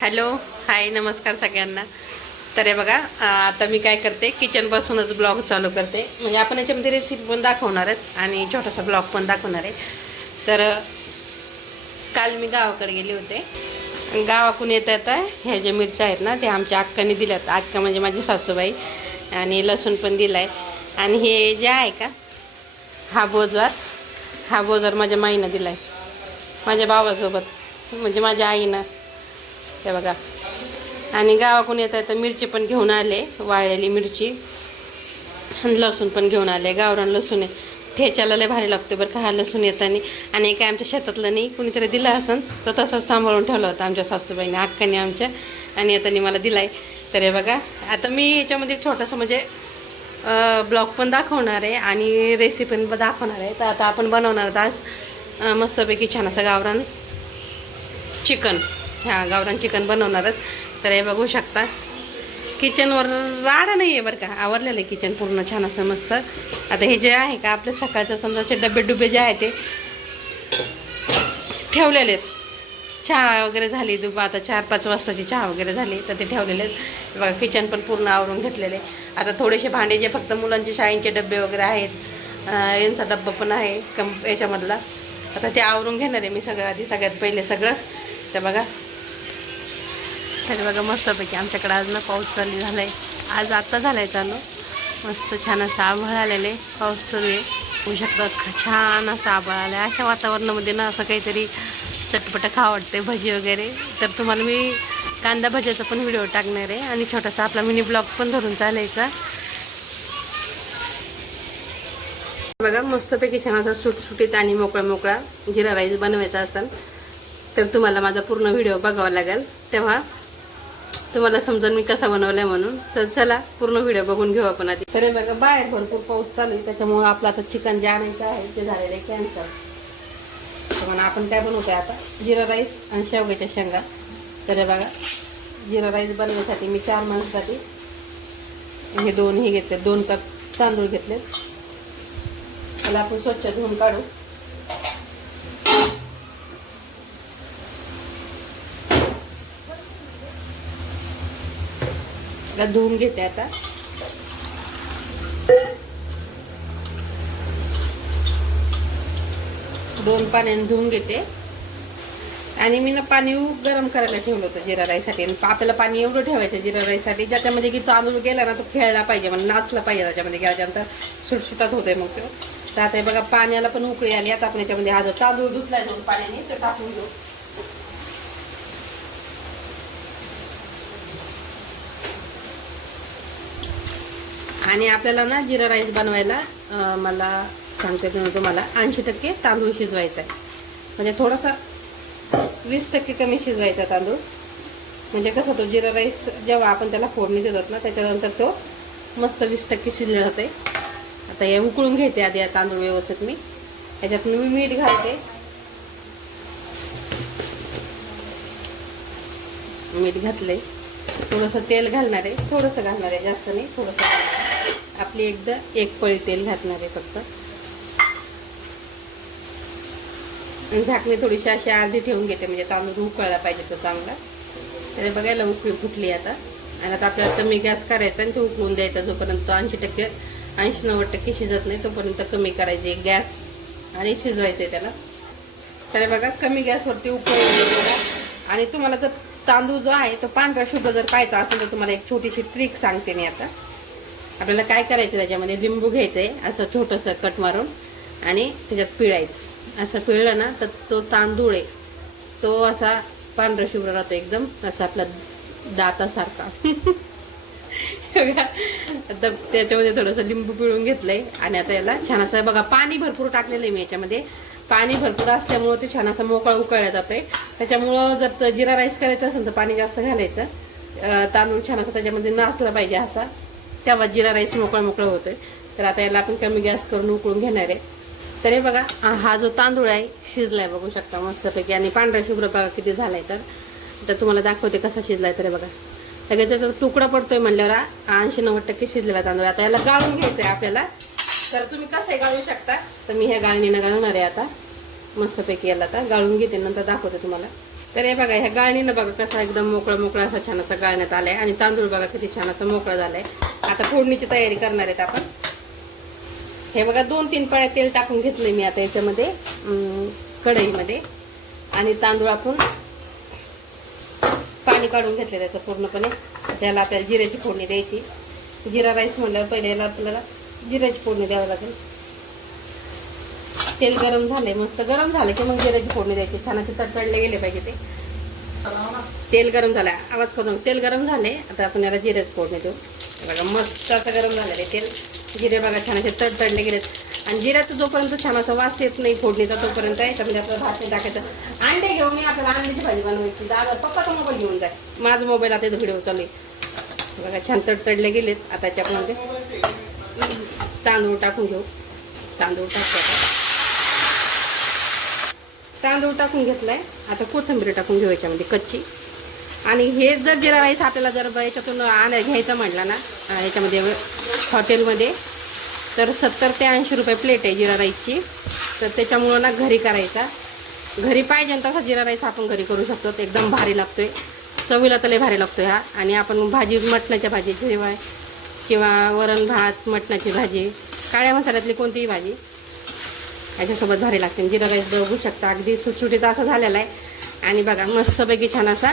Hello, हाय, नमस्कार सगळ्यांना. तर हे बघा, आता मी काय करते, किचनपासूनच ब्लॉग चालू करते. म्हणजे आपण याच्यामध्ये रेसिपी पण दाखवणार आहेत आणि छोटासा ब्लॉग पण दाखवणार आहे. तर काल मी गावाकडे गेले होते. गावाकडून येता येता ह्या ज्या मिरच्या आहेत ना, त्या आमच्या अक्काने दिल्यात. अक्का म्हणजे माझी सासूबाई. आणि लसूण पण दिला आहे. आणि हे जे आहे का, हा बोजार माझ्या माईनं दिला आहे, माझ्या भावासोबत, म्हणजे माझ्या आईनं. हे बघा. आणि गावाकडून येता येता मिरची पण घेऊन आले, वाळलेली मिरची. आणि लसूण पण घेऊन आले, गावरान लसूण आहे. ठेच्याला लय भारी लागतो बरं का हा लसूण येताना. आणि काय आमच्या शेतातलं नाही, कुणीतरी दिला असन तो तसाच सांभाळून ठेवला होता आमच्या सासूबाईने, अक्काने आमच्या. आणि येताना मला दिलाय. तर हे बघा, आता मी याच्यामध्ये छोटंसं म्हणजे ब्लॉग पण दाखवणार आहे आणि रेसिपी पण दाखवणार आहे. तर आता आपण बनवणार आहोत आज मस्तपैकी छान असं गावरान चिकन. गावरान चिकन बनवणार आहेत. तर हे बघू शकता, किचनवर राडा नाही आहे बरं का, आवरलेलं आहे किचन पूर्ण छान असं मस्त. आता हे जे आहे का, आपले सकाळचं समजाचे डबे जे आहे ते ठेवलेले आहेत. चहा वगैरे झाली, आता 4-5 वाजताची चहा वगैरे झाली, तर ते ठेवलेले आहेत बघा. किचन पण पूर्ण आवरून घेतलेले. आता थोडेसे भांडे जे फक्त मुलांचे शाळेचे डबे वगैरे आहेत, यांचा डब्बा पण आहे याच्यामधला, आता ते आवरून घेणार आहे मी सगळं आधी, सगळ्यात पहिले सगळं. तर बघा, तर बघा मस्तपैकी आमच्याकडे आज ना पाऊस चालू झाला आहे. आज आत्ता झाला आहे चालू, मस्त छान असं आभाळ आलेलं आहे, पाऊस चालू आहे. होऊ शकतं छान असं आभाळ आलं आहे. अशा वातावरणामध्ये ना असं काहीतरी चटपटं खावं वाटते, भजी वगैरे. तर तुम्हाला मी कांदा भज्याचा पण व्हिडिओ टाकणार आहे आणि छोटासा आपला मिनी ब्लॉग पण धरून चालायचा. बघा मस्तपैकी छान असा सुटसुटीत आणि मोकळा जिरा राईस बनवायचा असेल तर तुम्हाला माझा पूर्ण व्हिडिओ बघावा लागेल, तेव्हा तुम्हाला समजा मी कसा बनवलाय म्हणून. तर चला पूर्ण व्हिडिओ बघून घेऊ आपण आधी. तर बघा, बाहेर भरपूर पाऊस चालू आहे, त्याच्यामुळे आपलं आता चिकन जे आणायचं आहे ते झालेलं आहे कॅन्सल. तर आपण काय बनवतोय आता, जिरा राईस आणि शेवग्याच्या शेंगा. तर बघा, जिरा राईस बनवण्यासाठी मी 4 माणसासाठी हे 2 हे घेतले, 2 कप तांदूळ घेतले. त्याला आपण स्वच्छ धुवून काढू. धुवून घेते आता. दोन पाण्याने धुवून घेते. आणि मी ना पाणी गरम करायला ठेवलं होतं जिरा राईससाठी. आणि आपल्याला पाणी एवढं ठेवायचं जिरा राईससाठी ज्याच्यामध्ये की तांदूळ गेला ना तो खेळला पाहिजे, म्हणजे नाचला पाहिजे त्याच्यामध्ये, गेल्यानंतर सुटसुटात होतोय मग तो. तर आता हे बघा, पाण्याला पण उकळी आली. आता आपण याच्यामध्ये हा जो तांदूळ धुतलाय 2 पाण्याने तो टाकून घेऊ. आणि आपल्याला ना जिरा राईस बनवायला मला सांगते तुम्हाला 80% तांदूळ शिजवायचा आहे. म्हणजे थोडासा 20% कमी शिजवायचा तांदूळ. म्हणजे कसं, तो जिरा राईस जेव्हा आपण त्याला फोडणी देतो ना, त्याच्यानंतर तो मस्त 20% शिजले जाते. आता हे उकळून घेते आधी तांदूळ व्यवस्थित. मी याच्यात मी मीठ घालते, मीठ घातले. थोडंसं तेल घालणार आहे, थोडंसं घालणार आहे, जास्त नाही, थोडंसं. आपली एकदा 1 पळी तेल घालणार आहे फक्त. आणि झाकणी थोडीशी अशी अर्धी ठेवून घेते, म्हणजे तांदूळ उकळला पाहिजे तो चांगला. त्याला बघायला उकळी फुटली आता. आणि आता आपल्याला कमी गॅस करायचा आणि तो उकळून द्यायचा, जोपर्यंत 80-90% शिजत नाही तोपर्यंत कमी करायचे गॅस आणि शिजवायचं आहे त्याला. तर बघा, कमी गॅसवरती उकळून द्यायचा. आणि तुम्हाला जर तांदूळ जो आहे तो पांढरा शुभ्र जर पाहायचा असेल तर तुम्हाला एक छोटीशी ट्रिक सांगते मी आता. आपल्याला काय करायचं, त्याच्यामध्ये लिंबू घ्यायचं आहे असं छोटंसं कट मारून आणि त्याच्यात पिळायचं. असं पिळलं ना तर तो तांदूळ आहे तो असा पांढरा शुभ्र राहतो, एकदम असं आपला दातासारखा. आता त्याच्यामध्ये थोडंसं लिंबू पिळून घेतलंय. आणि आता याला छान असं बघा, पाणी भरपूर टाकलेलं आहे मी याच्यामध्ये. पाणी भरपूर असल्यामुळं ते छान असं मोकळा उकळला जातोय. त्याच्यामुळं जर जिरा राईस करायचा असेल तर पाणी जास्त घालायचं. तांदूळ छान असं त्याच्यामध्ये नाचला पाहिजे असा, तेव्हा जिरा राईस मोकळा होतोय. तर आता याला आपण कमी गॅस करून उकळून घेणार आहे. तर हे बघा, हा जो तांदूळ आहे शिजलाय बघू शकता मस्तपैकी. आणि पांढरा शुभ्र बघा किती झालाय. तर तुम्हाला दाखवते कसा शिजलाय. तर बघा, लगेच त्याचा तुकडा पडतोय म्हणल्यावर 80-90% शिजलेला तांदूळ. आता याला गाळून घ्यायचं आहे आपल्याला. तर तुम्ही कसंही गाळू शकता, तर मी ह्या गाळणीनं गाळणार आहे आता मस्तपैकी. याला आता गाळून घेते, नंतर दाखवते तुम्हाला. तर हे बघा ह्या गाळणीनं बघा कसा एकदम मोकळा असा छान असा गाळण्यात आलाय आणि तांदूळ बघा किती छान असा मोकळा झालाय. आता फोडणीची तयारी करणार आहेत आपण. हे बघा 2-3 पळ्या तेल टाकून घेतलंय मी आता याच्यामध्ये कढईमध्ये. आणि तांदूळ आपण पाणी काढून घेतलं त्याचं पूर्णपणे. त्याला आपल्याला जिऱ्याची फोडणी द्यायची. जिरा राईस म्हणल्यावर पहिले याला आपल्याला जिऱ्याची फोडणी द्यावी लागेल. तेल गरम झाले, मस्त गरम झाले की मग जिऱ्याची फोडणी द्यायची. छान असे तडतडले गेले पाहिजे ते. तेल गरम झालं, आवाज करून. तेल गरम झाले, आता आपण याला जिऱ्याची फोडणी देऊ. बघा मस्त असं गरम झालेलं आहे तेल. जिरे बघा छान असे तडतडले गेलेत. आणि जिऱ्याचा जोपर्यंत छान असा वास येत नाही फोडणीचा तोपर्यंत याच्यामध्ये आपलं भात टाकायचं. अंडे घेऊन ये, आपल्याला अंड्याची भाजी बनवायची. दादा पप्पाचा मोबाईल घेऊन जाय. माझा मोबाईल आता व्हिडिओ चालू आहे. बघा छान तडतडले गेलेत. आता याच्यामध्ये तांदूळ टाकून घेऊ. तांदूळ टाकून घेतलाय. आता कोथिंबीर टाकून घेऊ याच्यामध्ये कच्ची. आणि हे जर जिरा राईस आपल्याला जर याच्यातून घ्यायचा म्हटला ना याच्यामध्ये हॉटेलमध्ये, तर 70 ते 80 रुपये प्लेट आहे जिरा राईसची. तर त्याच्यामुळं ना घरी करायचा. घरी पाहिजे तसा जिरा राईस आपण घरी करू शकतो. एकदम भारी लागतोय, चवीला तर लय भारी लागतोय हा. आणि आपण भाजी मटणाच्या भाजी किंवा वरण भात, मटणाची भाजी, काळ्या मसाल्यातली कोणतीही भाजी याच्यासोबत भारी लागते. जिरा राईस बघू शकता अगदी सुटसुटीत असा झालेला आहे. आणि बघा मस्तपैकी छान असा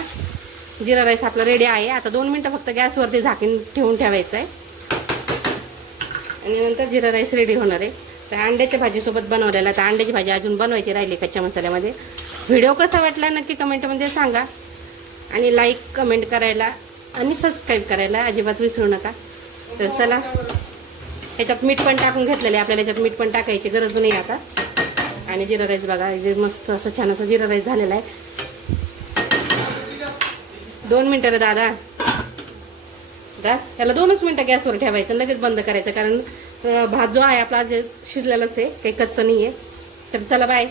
जिरा राईस आपला रेडी आहे. आता 2 मिनटं फक्त गॅसवरती झाकून ठेवून ठेवायचं आहे आणि नंतर जिरा राईस रेडी होणार आहे. तर अंड्याच्या भाजीसोबत बनवलेला. तर अंड्याची भाजी अजून बनवायची राहिली कच्च्या मसाल्यामध्ये. व्हिडिओ कसा वाटला नक्की कमेंटमध्ये सांगा. आणि लाईक कमेंट करायला आणि सबस्क्राईब करायला अजिबात विसरू नका. तर चला, याच्यात मीठ पण टाकून घेतलेलं आहे आपल्याला. याच्यात मीठ पण टाकायची गरज नाही आता. आणि जिरा राईस बघा मस्त असं छान असं जिरा राईस झालेला आहे. 2 मिनटं रे दादा. त्याला 2च मिनटं गॅसवर ठेवायचं, लगेच बंद करायचं. कारण भात जो आहे आपला जे शिजलेलाच आहे, काही कच्चं नाही आहे. तर चला बाय.